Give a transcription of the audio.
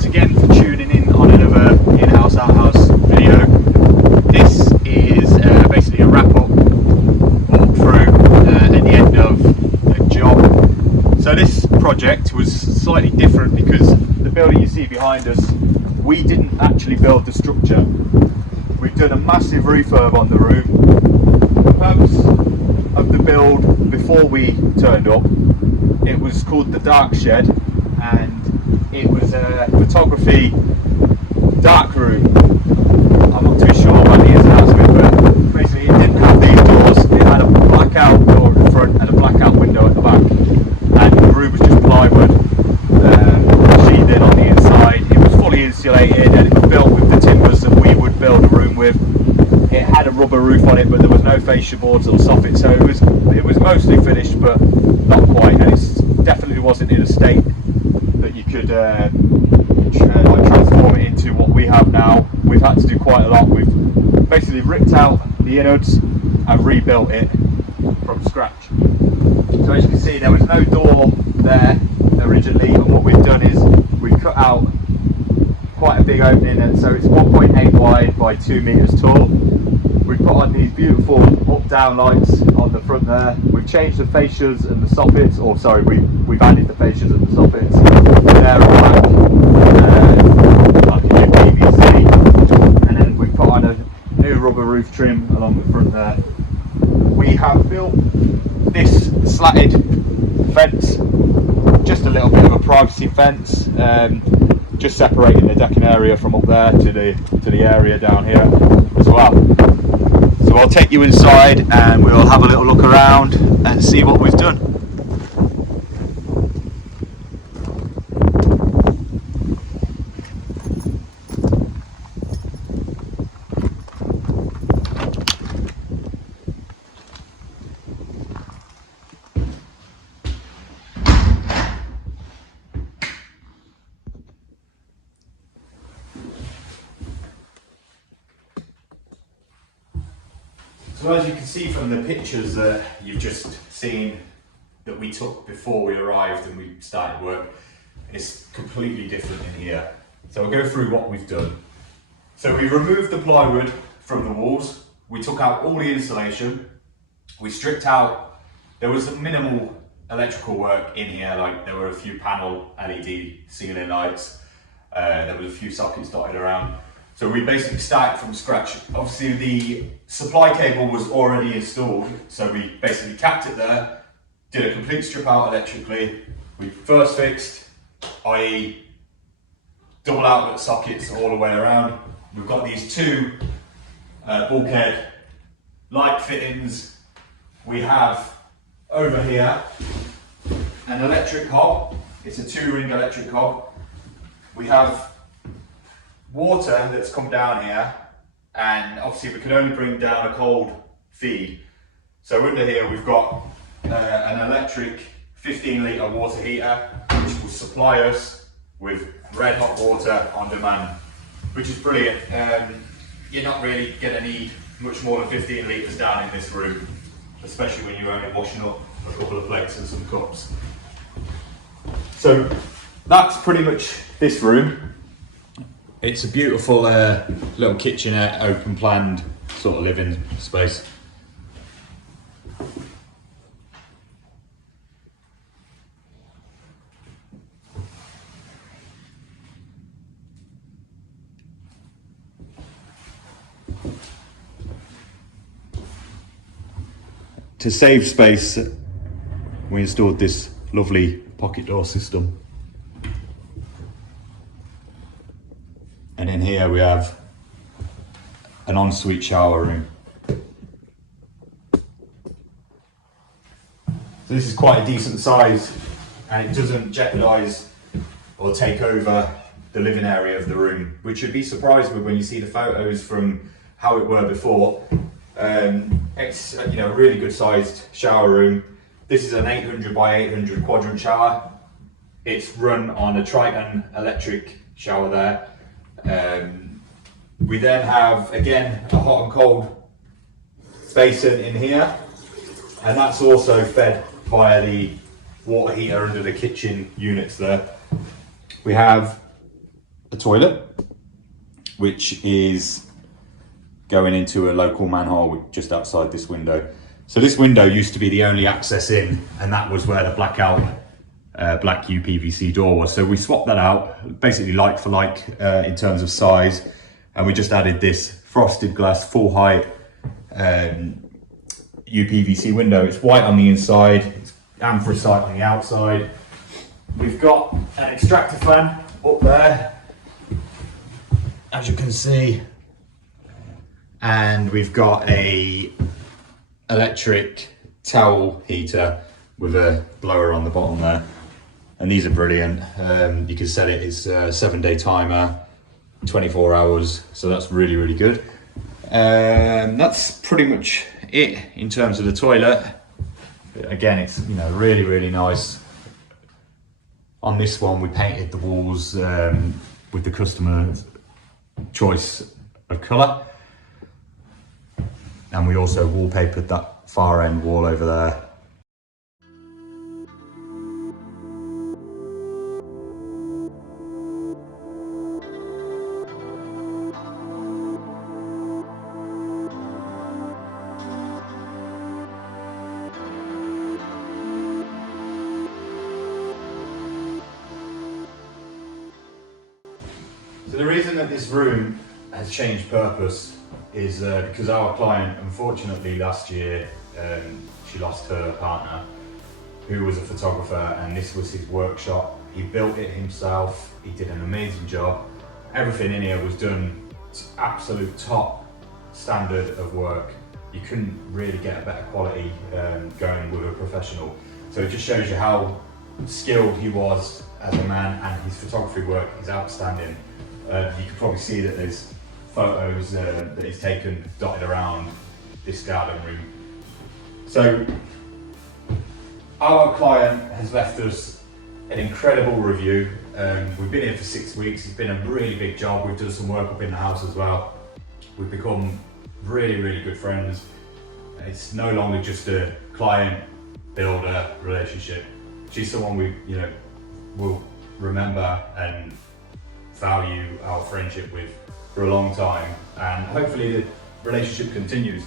Thanks again for tuning in on another in-house, out-house video. This is basically a wrap-up walkthrough at the end of a job. So this project was slightly different because the building you see behind us, we didn't actually build the structure. We've done a massive refurb on the room. The purpose of the build before we turned up, it was called the Dark Shed, and it was a photography dark room. I'm not too sure about the ins and outs of it, but basically it didn't have these doors. It had a blackout door at the front and a blackout window at the back, and the room was just plywood, sheathed in on the inside. It was fully insulated and it was built with the timbers that we would build a room with. It had a rubber roof on it, but there was no fascia boards or soffit, so it was mostly finished, but not quite, and it definitely wasn't in a state that you could like transform it into what we have now. We've had to do quite a lot. We've basically ripped out the innards and rebuilt it from scratch. So as you can see, there was no door there originally, and what we've done is we've cut out quite a big opening, and so it's 1.8 wide by 2 meters tall. We've put on these beautiful up-down lights on the front there. We've changed the fascias and the soffits, or sorry, we've added the fascias and the soffits there like a new PVC, and then we've put on a new rubber roof trim along the front there. We have built this slatted fence, just a little bit of a privacy fence, just separating the decking area from up there to the area down here as well. So I'll take you inside and we'll have a little look around and see what we've done. So as you can see from the pictures that you've just seen that we took before we arrived and we started work, it's completely different in here. So I'll go through what we've done. So we removed the plywood from the walls, we took out all the insulation, we stripped out, there was some minimal electrical work in here, like there were a few panel LED ceiling lights, there was a few sockets dotted around. So we basically started from scratch. Obviously the supply cable was already installed, so we basically capped it there, did a complete strip out electrically. We first fixed, i.e. double outlet sockets all the way around. We've got these two bulkhead light fittings. We have over here an electric hob. It's a 2-ring electric hob. We have water that's come down here, and obviously we can only bring down a cold feed. So under here we've got an electric 15-litre water heater which will supply us with red hot water on demand, which is brilliant. You're not really going to need much more than 15 litres down in this room, especially when you're only washing up a couple of plates and some cups. So that's pretty much this room. It's a beautiful little kitchenette, open planned sort of living space. To save space, we installed this lovely pocket door system. And in here we have an ensuite shower room. So this is quite a decent size, and it doesn't jeopardise or take over the living area of the room, which you'd be surprised with when you see the photos from how it were before. It's a really good sized shower room. This is an 800 by 800 quadrant shower. It's run on a Triton electric shower there. We then have, again, a hot and cold basin in here, and that's also fed via the water heater under the kitchen units there. We have a toilet, which is going into a local manhole just outside this window. So this window used to be the only access in, and that was where the black UPVC door was. So we swapped that out, basically like for like in terms of size, and we just added this frosted glass full height UPVC window. It's white on the inside, it's anthracite on the outside. We've got an extractor fan up there, as you can see, and we've got a electric towel heater with a blower on the bottom there, and these are brilliant. You can set it, it's a 7-day timer, 24 hours, so that's really good. That's pretty much it in terms of the toilet. Again, it's really nice. On this one we painted the walls with the customer's choice of colour, and we also wallpapered that far end wall over there. So the reason that this room has changed purpose is because our client, unfortunately last year, she lost her partner, who was a photographer, and this was his workshop. He built it himself, he did an amazing job. Everything in here was done to absolute top standard of work. You couldn't really get a better quality going with a professional. So it just shows you how skilled he was as a man, and his photography work is outstanding. You can probably see that there's photos that he's taken dotted around this garden room. So our client has left us an incredible review. We've been here for 6 weeks. It's been a really big job. We've done some work up in the house as well. We've become really good friends. It's no longer just a client-builder relationship. She's someone we will remember and value our friendship with for a long time, and hopefully the relationship continues.